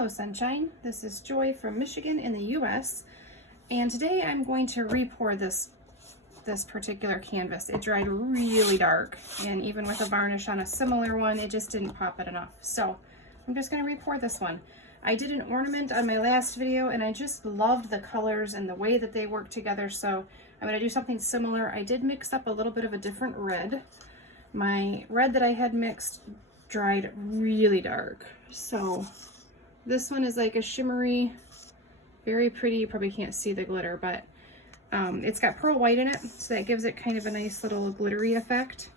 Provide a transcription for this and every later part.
Hello Sunshine, this is Joy from Michigan in the US, and today I'm going to re-pour this particular canvas. It dried really dark, and even with a varnish on a similar one, it just didn't pop it enough. So I'm just going to re-pour this one. I did an ornament on my last video and I just loved the colors and the way that they work together, so I'm going to do something similar. I did mix up a little bit of a different red. My red that I had mixed dried really dark, so this one is like a shimmery, very pretty. You probably can't see the glitter, but it's got pearl white in it, so that gives it kind of a nice little glittery effect,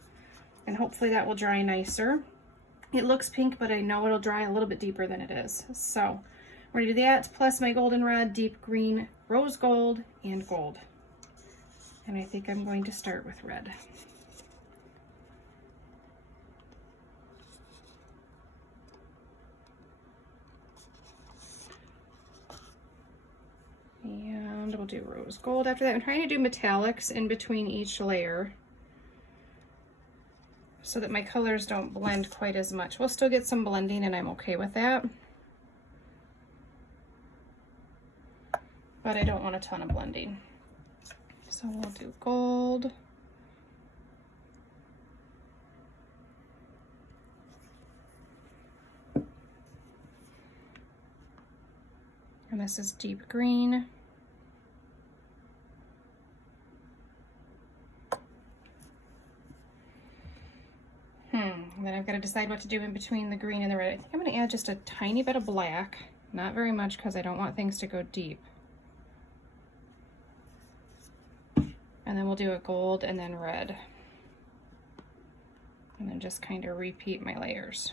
and hopefully that will dry nicer. It looks pink, but I know it'll dry a little bit deeper than it is. So we're gonna do that, plus my goldenrod, deep green, rose gold, and gold. And I think I'm going to start with red. And we'll do rose gold after that. I'm trying to do metallics in between each layer so that my colors don't blend quite as much. We'll still get some blending and I'm okay with that, but I don't want a ton of blending. So we'll do gold. And this is deep green. And then I've got to decide what to do in between the green and the red. I think I'm going to add just a tiny bit of black, not very much because I don't want things to go deep. And then we'll do a gold and then red. And then just kind of repeat my layers.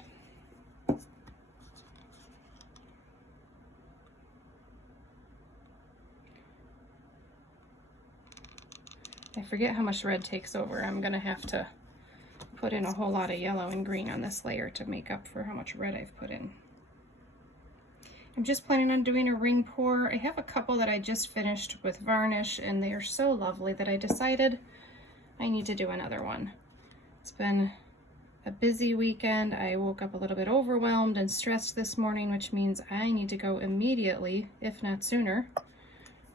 I forget how much red takes over. I'm going to have to put in a whole lot of yellow and green on this layer to make up for how much red I've put in. I'm just planning on doing a ring pour. I have a couple that I just finished with varnish and they are so lovely that I decided I need to do another one. It's been a busy weekend. I woke up a little bit overwhelmed and stressed this morning, which means I need to go immediately, if not sooner,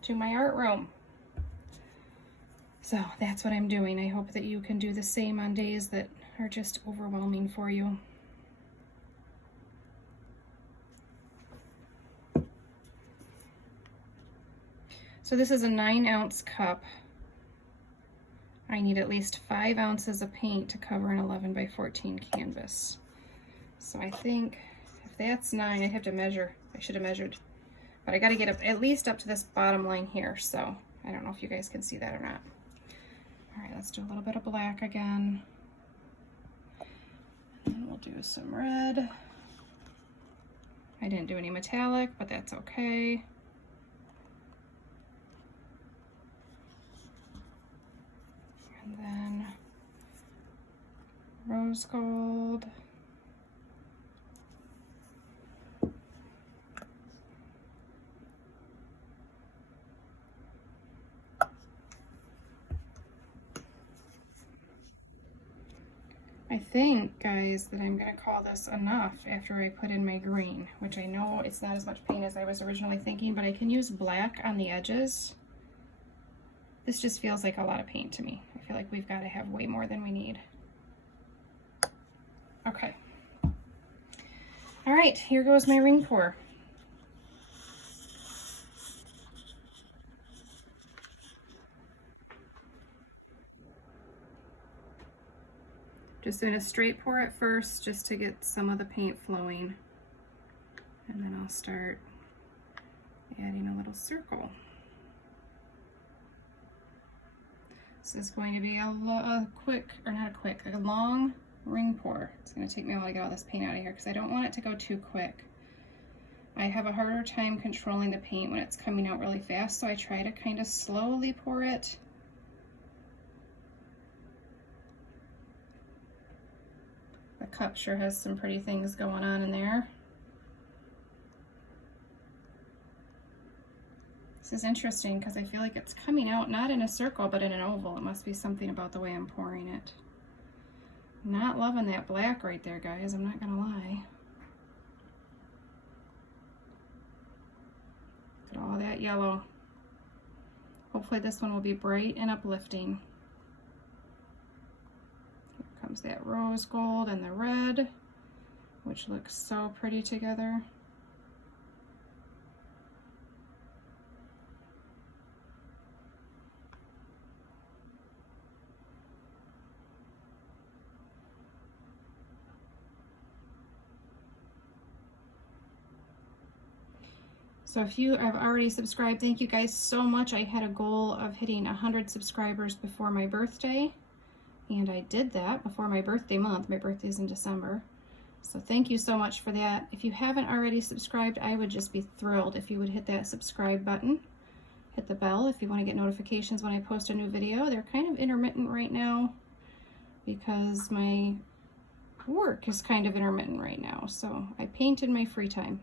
to my art room. So that's what I'm doing. I hope that you can do the same on days that are just overwhelming for you. So this is a 9-ounce cup. I need at least 5 ounces of paint to cover an 11 by 14 canvas. So I think if that's 9, I have to measure. I should have measured, but I got to get up at least up to this bottom line here. So I don't know if you guys can see that or not. All right, let's do a little bit of black again. And then we'll do some red. I didn't do any metallic, but that's okay. And then rose gold. I think, guys, that I'm going to call this enough after I put in my green, which I know it's not as much paint as I was originally thinking, but I can use black on the edges. This just feels like a lot of paint to me. I feel like we've got to have way more than we need. Okay. All right, here goes my ring pour. Just doing a straight pour at first just to get some of the paint flowing. And then I'll start adding a little circle. This is going to be a long ring pour. It's going to take me a while to get all this paint out of here because I don't want it to go too quick. I have a harder time controlling the paint when it's coming out really fast, so I try to kind of slowly pour it. The cup sure has some pretty things going on in there. This is interesting because I feel like it's coming out not in a circle but in an oval. It must be something about the way I'm pouring it. Not loving that black right there, guys, I'm not gonna lie. all that yellow. Hopefully this one will be bright and uplifting. Here comes that rose gold and the red, which looks so pretty together. So if you have already subscribed, thank you guys so much. I had a goal of hitting 100 subscribers before my birthday, and I did that before my birthday month. My birthday is in December. So thank you so much for that. If you haven't already subscribed, I would just be thrilled if you would hit that subscribe button. Hit the bell if you want to get notifications when I post a new video. They're kind of intermittent right now because my work is kind of intermittent right now. So I paint in my free time.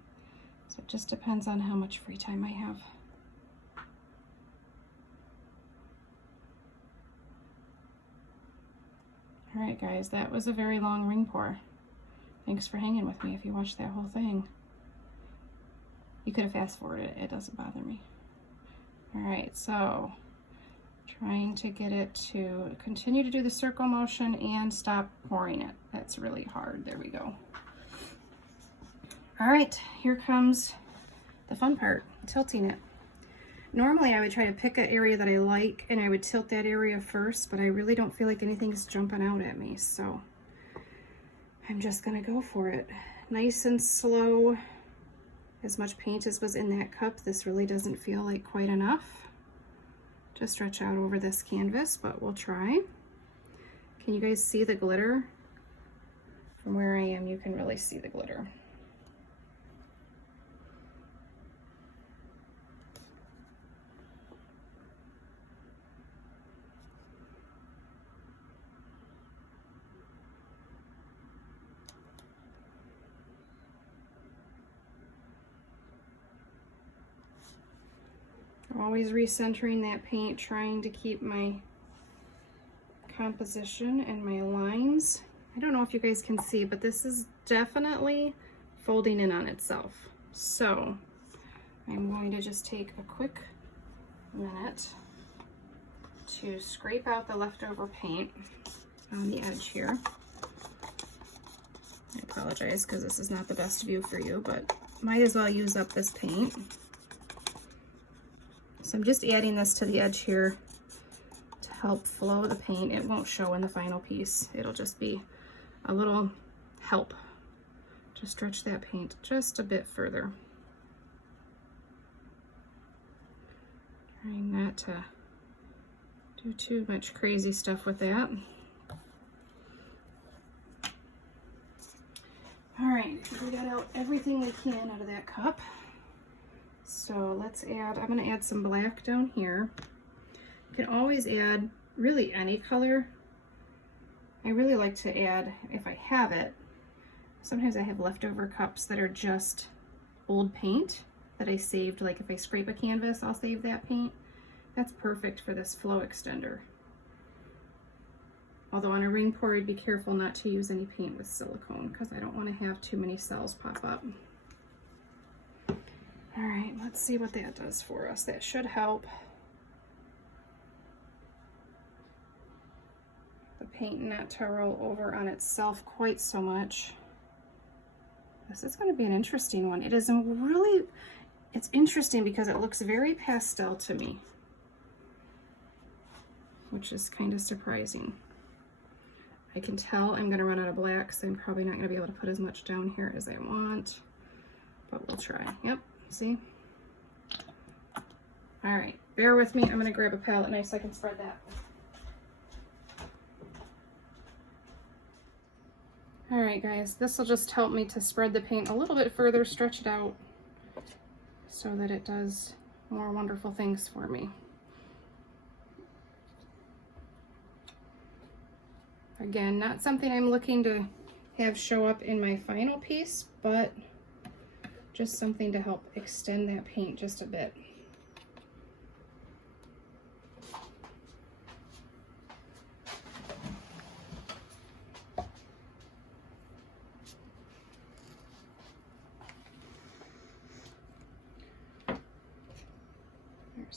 So it just depends on how much free time I have. All right, guys, that was a very long ring pour. Thanks for hanging with me if you watched that whole thing. You could have fast forwarded it, it doesn't bother me. All right, so trying to get it to continue to do the circle motion and stop pouring it. That's really hard. There we go. All right, here comes the fun part, tilting it. Normally I would try to pick an area that I like and I would tilt that area first, but I really don't feel like anything's jumping out at me, so I'm just gonna go for it. Nice and slow. As much paint as was in that cup, this really doesn't feel like quite enough to stretch out over this canvas, but we'll try. Can you guys see the glitter? From where I am, you can really see the glitter. I'm always recentering that paint, trying to keep my composition and my lines. I don't know if you guys can see, but this is definitely folding in on itself. So I'm going to just take a quick minute to scrape out the leftover paint on the edge here. I apologize because this is not the best view for you, but might as well use up this paint. So I'm just adding this to the edge here to help flow the paint. It won't show in the final piece. It'll just be a little help to stretch that paint just a bit further. Trying not to do too much crazy stuff with that. All right, we got out everything we can out of that cup. So let's add, I'm gonna add some black down here. You can always add really any color. I really like to add, if I have it, sometimes I have leftover cups that are just old paint that I saved. Like if I scrape a canvas, I'll save that paint. That's perfect for this flow extender. Although on a ring pour, I'd be careful not to use any paint with silicone because I don't want to have too many cells pop up. All right, let's see what that does for us. That should help the paint not to roll over on itself quite so much. This is going to be an interesting one. It is really, it's interesting because it looks very pastel to me, which is kind of surprising. I can tell I'm going to run out of black, so I'm probably not going to be able to put as much down here as I want, but we'll try. Yep. See? All right, bear with me. I'm going to grab a palette knife so I can spread that. All right, guys, this will just help me to spread the paint a little bit further, stretch it out so that it does more wonderful things for me. Again, not something I'm looking to have show up in my final piece, but just something to help extend that paint just a bit.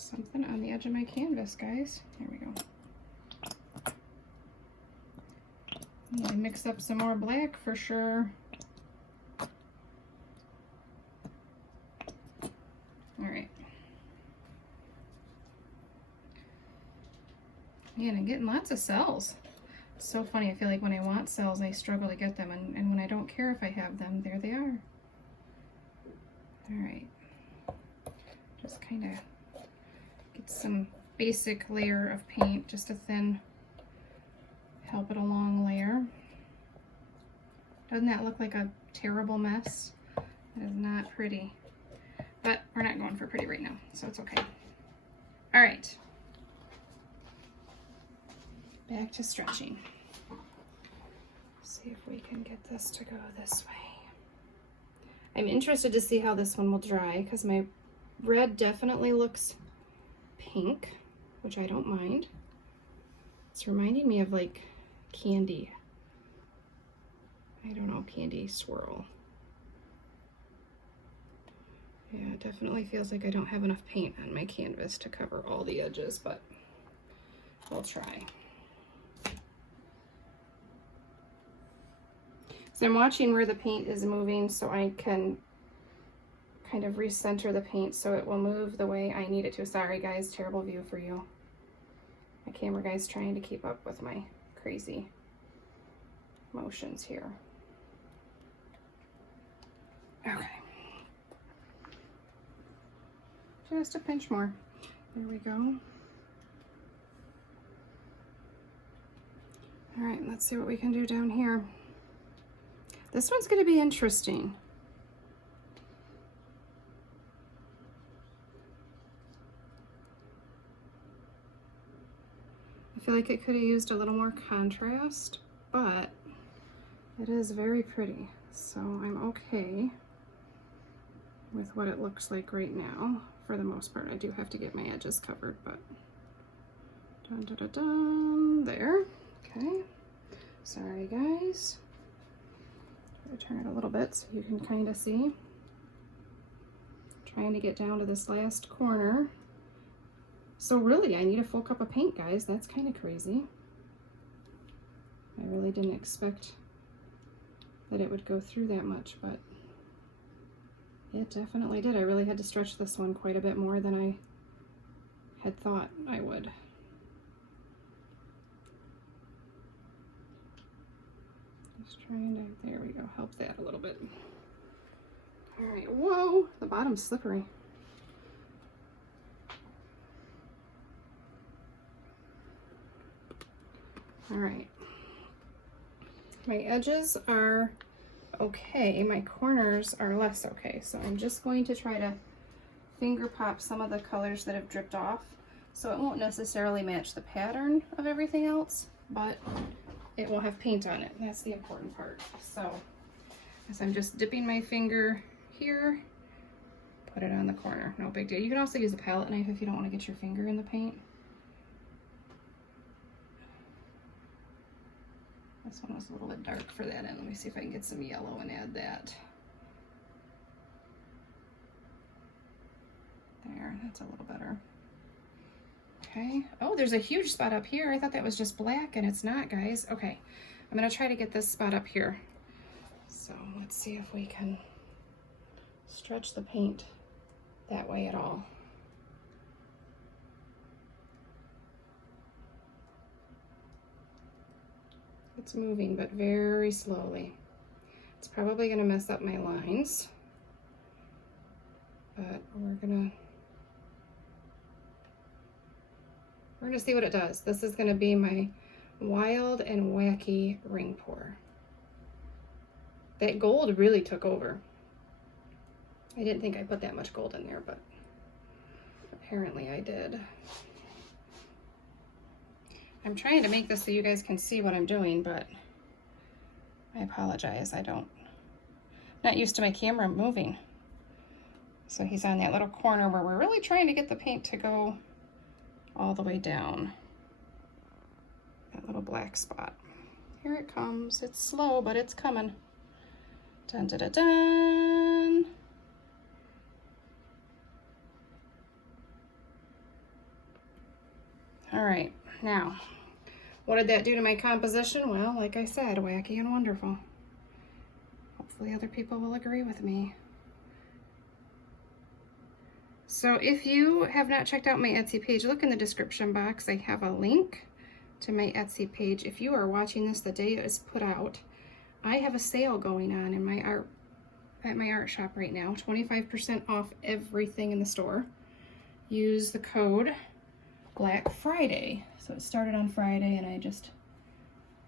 something on the edge of my canvas, guys. There we go. I'm gonna mix up some more black for sure. All right. Man, I'm getting lots of cells. It's so funny. I feel like when I want cells, I struggle to get them, and when I don't care if I have them, there they are. All right. Just kind of get some basic layer of paint, just a thin, help it along layer. Doesn't that look like a terrible mess? It is not pretty, but we're not going for pretty right now, so it's okay. All right. Back to stretching. See if we can get this to go this way. I'm interested to see how this one will dry because my red definitely looks pink, which I don't mind. It's reminding me of like candy. I don't know, candy swirl. Yeah, it definitely feels like I don't have enough paint on my canvas to cover all the edges, but we'll try. So I'm watching where the paint is moving so I can kind of recenter the paint so it will move the way I need it to. Sorry guys, terrible view for you. My camera guy's trying to keep up with my crazy motions here. Okay. Just a pinch more. There we go. All right, let's see what we can do down here. This one's going to be interesting. I feel like it could have used a little more contrast, but it is very pretty. So I'm okay with what it looks like right now. For the most part, I do have to get my edges covered, but dun, dun, dun, dun, there. Okay. Sorry, guys. Turn it a little bit so you can kind of see. Trying to get down to this last corner. So really, I need a full cup of paint, guys. That's kind of crazy. I really didn't expect that it would go through that much, but it definitely did. I really had to stretch this one quite a bit more than I had thought I would. Just trying to, there we go, help that a little bit. All right, whoa, the bottom's slippery. All right, my edges are okay, my corners are less okay, so I'm just going to try to finger pop some of the colors that have dripped off, so it won't necessarily match the pattern of everything else, but it will have paint on it. That's the important part. So as I'm just dipping my finger here, put it on the corner, no big deal. You can also use a palette knife if you don't want to get your finger in the paint. This one was a little bit dark for that end. Let me see if I can get some yellow and add that. There, that's a little better. Okay. Oh, there's a huge spot up here. I thought that was just black and it's not, guys. Okay. I'm going to try to get this spot up here. So let's see if we can stretch the paint that way at all. It's moving, but very slowly. It's probably going to mess up my lines, but we're gonna see what it does. This is going to be my wild and wacky ring pour. That gold really took over. I didn't think I put that much gold in there, but apparently I did. I'm trying to make this so you guys can see what I'm doing, but I apologize. Not used to my camera moving. So he's on that little corner where we're really trying to get the paint to go all the way down. That little black spot. Here it comes. It's slow, but it's coming. Dun, dun, dun, dun. All right, now, what did that do to my composition? Well, like I said, wacky and wonderful. Hopefully other people will agree with me. So if you have not checked out my Etsy page, look in the description box. I have a link to my Etsy page. If you are watching this the day it is put out, I have a sale going on in my art shop right now. 25% off everything in the store. Use the code Black Friday. So it started on Friday and I just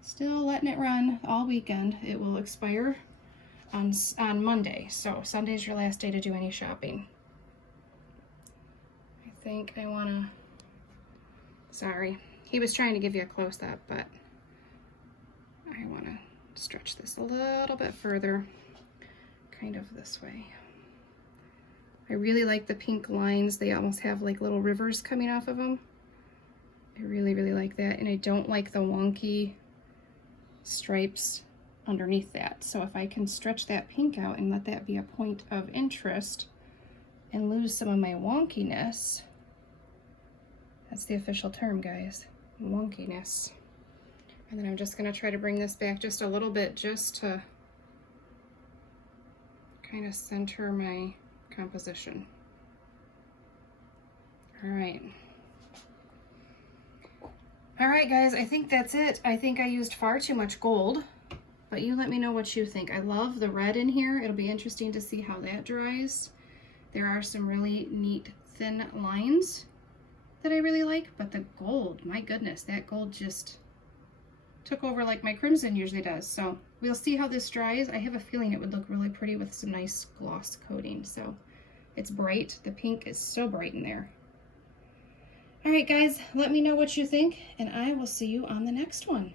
still letting it run all weekend. It will expire on Monday. So Sunday's your last day to do any shopping. I think I wanna, sorry. He was trying to give you a close-up, but I wanna stretch this a little bit further, kind of this way. I really like the pink lines. They almost have like little rivers coming off of them. I really, really like that. And I don't like the wonky stripes underneath that. So if I can stretch that pink out and let that be a point of interest and lose some of my wonkiness, that's the official term, guys, wonkiness. And then I'm just gonna try to bring this back just a little bit just to kind of center my composition. All right. All right, guys, I think that's it. I think I used far too much gold, but you let me know what you think. I love the red in here. It'll be interesting to see how that dries. There are some really neat thin lines that I really like, but the gold, my goodness, that gold just took over like my crimson usually does. So we'll see how this dries. I have a feeling it would look really pretty with some nice gloss coating. So it's bright. The pink is so bright in there. All right, guys, let me know what you think, and I will see you on the next one.